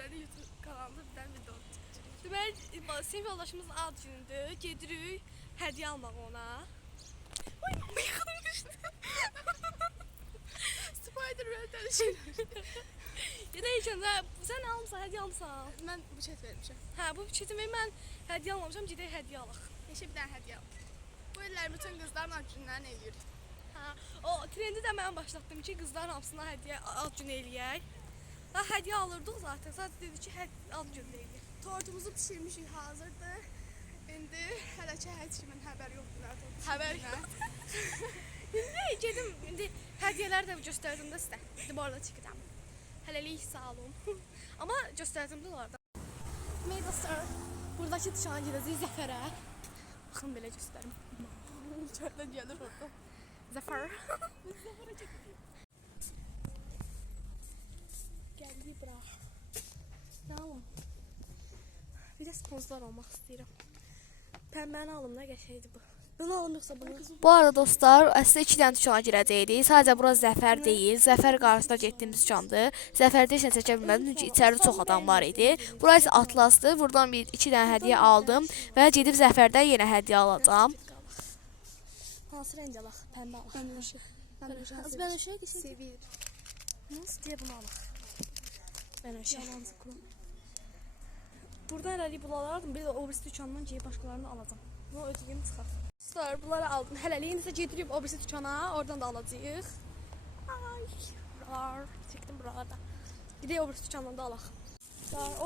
Sürenli YouTube kanalında bir tane video çəkəcək. Deməli, sinif yoldaşımızın ad günüdür. Gedirik hədiyyə almaq ona. Ay, yıxılmışdı. Spider-Man dənişir. Gedəyikən də sən almısan, hədiyyə almısan. Mən bu çet vermişəm. Hə, bu çetimi mən hədiyyə almamışam, gedək hədiyyə alaq. Neçə bir dənə hədiyyə aldım. Bu illər bütün qızların ad günlərini eləyirik. Hə, o trendi də mən başlatdım ki, qızların hamısına hədiyyə ad günü eləyək. Daha hədiyyə alırdıq zaten. Sadəcə dedi ki, ad günü eləyək. Tortumuzu pişirmişik, hazırdır. İndi hələ ki heç kimin xəbəri yoxdur nə tort. Xəbər yoxdur. İndi gedim, indi hədiyyələri də göstərdim də sizə. İndi bu arada çıxacağam. Hələlik sağ olun. Amma göstərdim də onlarda. Meydastar, buradakı dışarı gedəcək Zəfərə. Baxın belə göstərim. İçərdən gəlir orada. Zəfər. Zəfərə çəkəcək. Gəldi bura. Tamam. Bir də sponsor olmaq istəyirəm. Pəmbəni alım da qəşəydi bu. Bunu alım yoxsa bunu? Bu arada dostlar, əslində 2 dənə dükana girəcəkdik. Sadəcə bura Zəfər deyil. Zəfər qarşısında getdiyimiz dükandır. Zəfərdə heç nə çəkə bilmədim çünki içəridə çox adam var idi. Bura isə Atlasdır. Buradan 2 dənə hədiyyə aldım və gedib Zəfərdən yenə hədiyyə alacağam. Hansı rəng alaq? Pəmbə alaq. Bənövşə. Az bənövşə keçək. Sevir. Nasıl deyə bunu alaq? Bənövşə. Buradan hələlik bulalardım. Bir də o birisi dükandan geyib başqalarını alacağım. Bunu ödəyim çıxar. Dostlar, bunları aldım. Hələlik indi isə gedirik o birisi dükana. Oradan da alacağıq. Ay, buralar. Çəkdim buralarda. Gidək o birisi dükandan da alaq.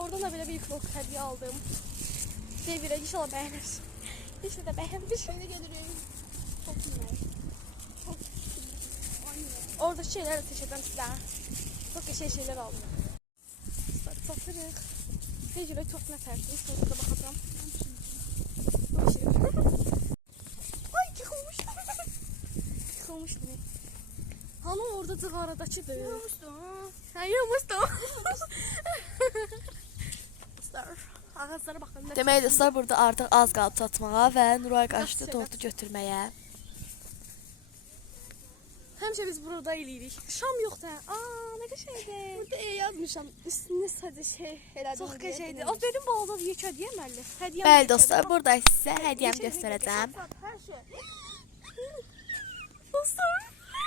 Oradan da belə bir krok hədiyyə aldım. Sevirək, inşallah bəyənir. Heç də bəyənmiş. Şöyle gelirik. Çok güzel. Çok Oradaki şeyləri də teşekkür ederim. Çok geçen şeyler aldım. Satırıq. Ne göre çok nəfərdir. Sonra da baxacağım. Ay, yıkılmış. Yıkılmış demek. Hanı orada cığaradakıdır. Yumuştum. Ha, yumuştum. Dostlar, ağızlara baxın. Demək dostlar, burada artıq az qalıb çatmağa və Nuray qaçdı tortu götürməyə. Həmişə biz burada eləyirik. Şam yoxdur. Aa, nə qəşəngdir. Burada yazmışam. Üstünde sadece şey elədim. Çox qəşəngdir. O benim balda yekə deyə məlli. Hədiyyəm. Bəli dostlar, burada sizə hədiyyəmi göstərəcəm. Her şey. Dostlar.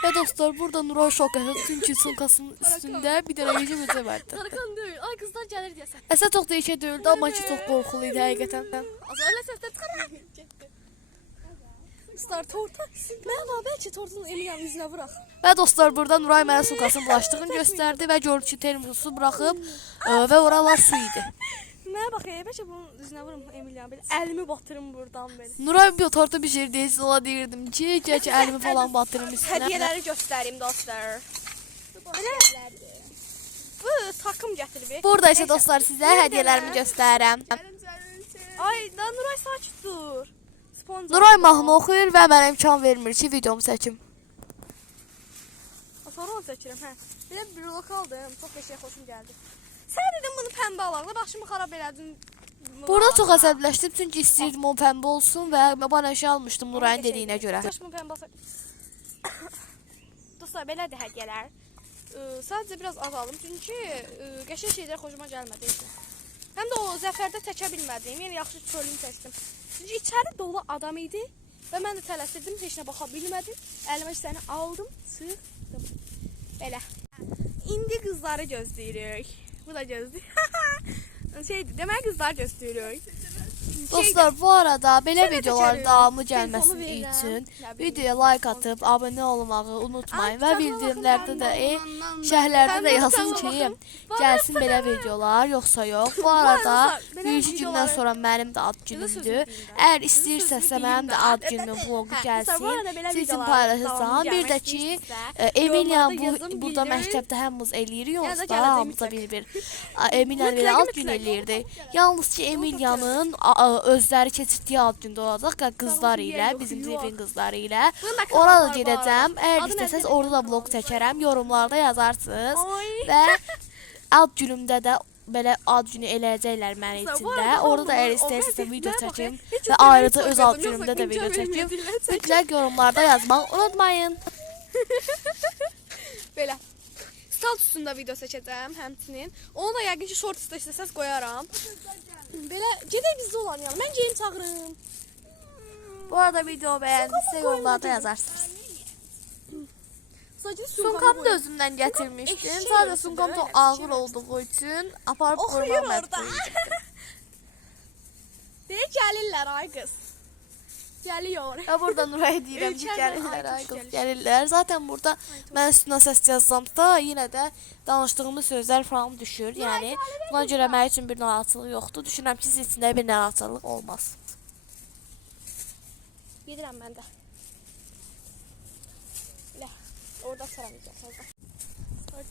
Və dostlar, burada Nuray şok yaşadı çünki sumkasının üstündə bir dənə yecə mücə vardı. Tarkan deyil. Ay, qızlar gəlir deyəsən. Əslində çox da yekə deyildi, amma ki çox qorxulu idi həqiqətən. Az öyle səslər çıxaraq. Dostlar, torta. Mən bəlkə tortun Emiliyanın üzünə vuraq. Və dostlar, burada Nuray mənə sumkasının bulaşdığını göstərdi və gördü ki termosu buraxıb və oralar su idi. Mənə bax, bəlkə bunun üzünə vurum Emiliyanı belə. Əlimi batırım buradan belə. Nuray bir tortu bişirdi, ona deyirdim ki, gəl ki əlimi falan batırım üstünə. Hədiyyələri göstərim dostlar. Bu takım gətirib. Burada isə dostlar sizə hədiyyələrimi göstərirəm. Ay, da Nuray sakit dur. Sponsor. Nuray mahnı oxuyur və mənə imkan vermir ki, videomu çəkim. Sonra onu çəkirəm, hə. Belə bir blok aldım, çox qəşəng xoşum gəldi. Sən dedim bunu pəmbə alaq, başımı xarab elədin. Burada çox əsəbləşdim çünki istəyirdim o pəmbə olsun və bana şey almışdım Nurayın dediyinə görə. Başımı pəmbə alaq. Dostlar, belədir hədiyyələr. Sadəcə biraz az aldım çünki qəşəng şeylər xoşuma gəlmədi. Həm də o Zəfərdə çəkə bilmədim, yəni yaxşı çölünü çəkdim. Çünki içəri dolu adam idi və mən də tələsirdim, heç nə baxa bilmədim. Əlimə səni aldım, çıxdım. Belə. İndi qızları gözləyirik. Bu da gözləyir. Şeydir, demək qızlar gözləyirik. Dostlar, bu arada belə Sənə videoların təkərim. davamlı Telefonu gəlməsi verirəm. üçün Nə bilim. videoya like atıb abunə olmağı unutmayın və Ay, bildirimlərdə də baxın, şərhlərdə də Pəmbə yazın baxın. ki, gəlsin belə videolar, yoxsa yox. Bu arada belə bir iki gündən videoları- sonra mənim də ad günümdür. Əgər istəyirsənsə mənim də ad günümün vlogu gəlsin, sizin paylaşacağım. Bir də ki, Emiliyan burada məktəbdə hamımız eləyirik, yoxsa hamımıza bir Emiliyan belə ad gün eləyirdi. Yalnız ki, Emiliyanın özləri keçirdiyi ad gündə olacaq qızlar ilə, bizim evin qızları ilə. Orada gedəcəm. Əgər istəsəz orada da vlog çəkərəm, yorumlarda yazarsınız və ad günümdə də belə ad günü eləyəcəklər mənim içində. Orada da əgər istəyirsiniz video çəkim və ayrıca öz ad günümdə də video çəkim. Mütləq yorumlarda yazmaq unutmayın. Belə. statusunda video seçəcəm həmçinin. Onu da yəqin ki shortsda istəsəz qoyaram. Belə gedək bizdə olan yəni. Mən geyim çağırım. Bu arada video bəyəndinizsə yorumlarda yazarsınız. Sadəcə Sumkamı da özümdən gətirmişdim. Sadəcə sumkam da ağır olduğu üçün aparıb qoymaq məcburiyyətdir. Deyək gəlirlər ay qız. Gəliyor. Ya burada Nuray deyirəm ki, gəlirlər, ay qız gəlirlər. Zaten burada mən üstünə səs yazsam da yenə də danışdığımız sözlər falan düşür. Yəni buna görə mənim üçün bir narahatlıq yoxdur. Düşünürəm ki, sizin üçün də bir narahatlıq olmaz. Gedirəm mən də. Elə orada çaramayacaq.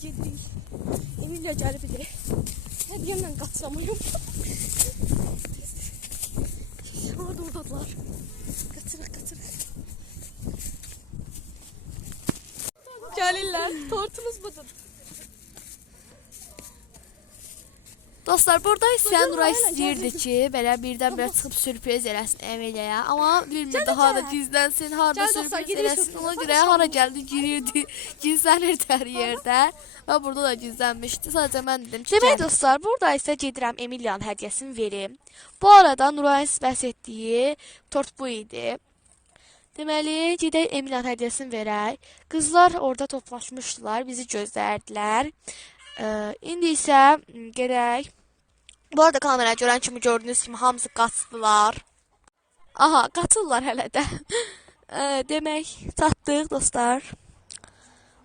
Gedirik. Emilya gəlib idi. Hədiyəmlə qaçamayım. Oradadılar. Qaçırıq. Gəlirlər. Tortumuz budur. Dostlar, burada isə Nuray istəyirdi ki, belə birdən-birə çıxıb sürpriz eləsin Emiliyə. Amma bilmirdi harada gizlənsin, harada sürpriz eləsin. Ona görə hara gəldi, girirdi, gizlənirdi hər yerdə. Və burada da gizlənmişdi. Sadəcə mən dedim ki, demək dostlar, burada isə gedirəm Emiliyanın hədiyyəsini verim. Bu arada Nurayın bəhs etdiyi tort bu idi. Deməli, gedək Emiliyanın hədiyyəsini verək. Qızlar orada toplaşmışdılar, bizi gözlərdilər. İndi isə gedək. Bu arada kameraya görən kimi gördüyünüz kimi hamısı qaçdılar. Aha, qaçırlar hələ də. Demək, çatdıq dostlar.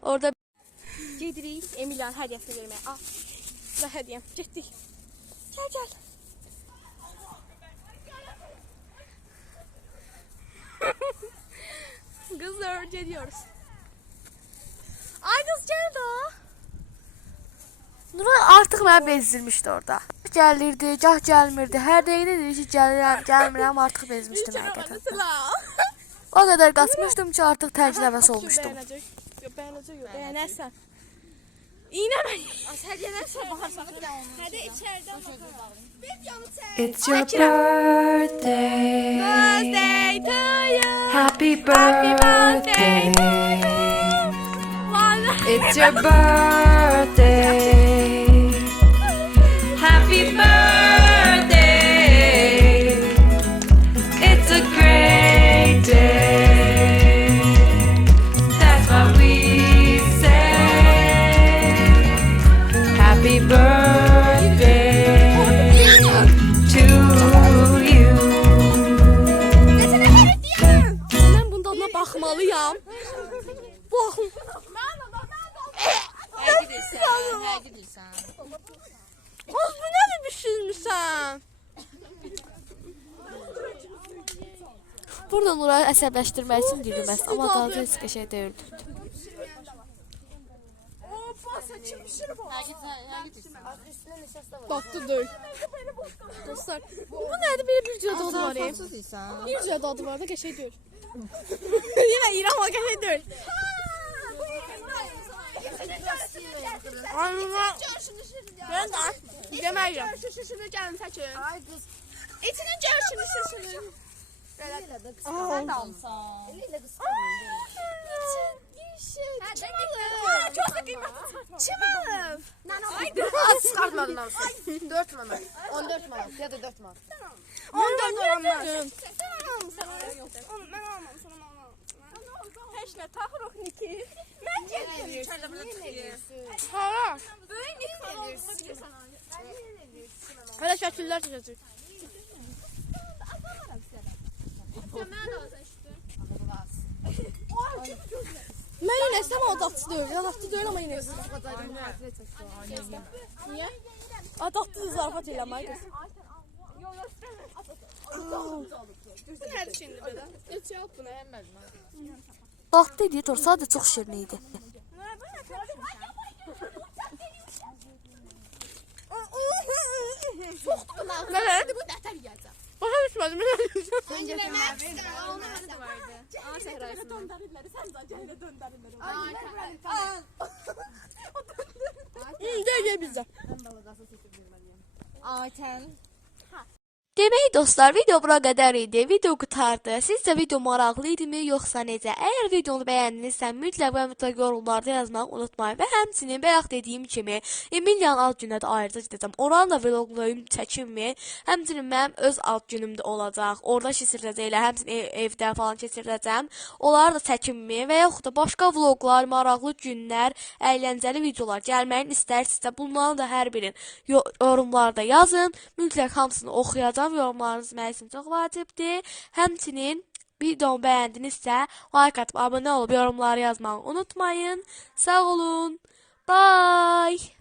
Orada Gedirik Emiliyanın hədiyyəsini verməyə. Al. Və hədiyyəm. Getdik. Gəl. Kızlar geliyoruz. Ay kız gel daha. Nuray artıq mənə bezdirmişdi orada. Gəlirdi, gah gəlmirdi. Hər dəqiqə dedi ki, gəlirəm, gəlmirəm, artıq bezmişdim həqiqətən. O qədər qaçmışdım ki, artıq təcrübəs olmuşdum. Bəyənərsən. İynəmək. Hədiyyədən baxarsan bir də onu. Hədə içəridən baxarsan. It's your birthday. Birthday to you. Happy birthday. It's your birthday. Happy birthday. It's a great day. That's what we say. Happy birthday to you. Mən bunun dadına baxmalıyam. Baxın. Kız bu ne bişirmişsən? Burada Nuray əsəbləşdirmək üçün girməz, amma dadı heç qəşəng deyildi. Baktı değil. Dostlar, bu nədir belə bir cüə dadı var ya? Bir cüə dadı var da qəşəng deyil. Yine İran var qəşəng deyil. Ben de demeyeceğim. Şişini gəlin təkin. Ay qız. İçinin görüşünü şişini. Belə də qısqan dansan. Elə qısqanmır. Çok da qiymətli. Çiməv. Az çıxartmadın hamısı. 4 manat. 14 manat ya da 4 manat. 14 olanlar. Mən almam, sana almam. Heç nə taxırıq Niki. Mən gəldim. Hara? Böyük Niki falan. Hələ şəkillər çəkəcək. Mən yine istem o tatlı deyil. Tatlı deyil ama yine istem. Niye? Tatlı zarafat eləmək qız. Bu nədir şimdi belə? Heç yox buna həmmədim. Tatlı idi, torsa da çox şirin idi. Nədir? Bu nətər yeyəcəm? Başa düşmədim. Səncə nə vardı? Aa, Səhrayı döndərirlər. Sən də gələ döndərirlər. Gəl bizə. Ayten. Demək dostlar, video bura qədər idi. Video qurtardı. Sizcə video maraqlı idimi, yoxsa necə? Əgər videonu bəyəndinizsə, mütləq və mütləq yorumlarda yazmağı unutmayın. Və həmçinin bayaq dediyim kimi, Emiliyanın ad gününə də ayrıca gedəcəm. Oranı da vloqlayım, çəkinmi? Həmçinin mənim öz ad günüm də olacaq. Orada keçiriləcəklər, həmçinin evdə falan keçiriləcəm. Onları da çəkinmi? Və yaxud da başqa vloqlar, maraqlı günlər, əyləncəli videolar gəlməyini istərsinizsə, bunların da hər birini yorumlarda yazın. Mütləq hamısını oxuyacağam. Yorumlarınız mənim üçün çox vacibdir. Həmçinin videomu bəyəndinizsə, like atıb, abunə olub, yorumları yazmağı unutmayın. Sağ olun. Bye.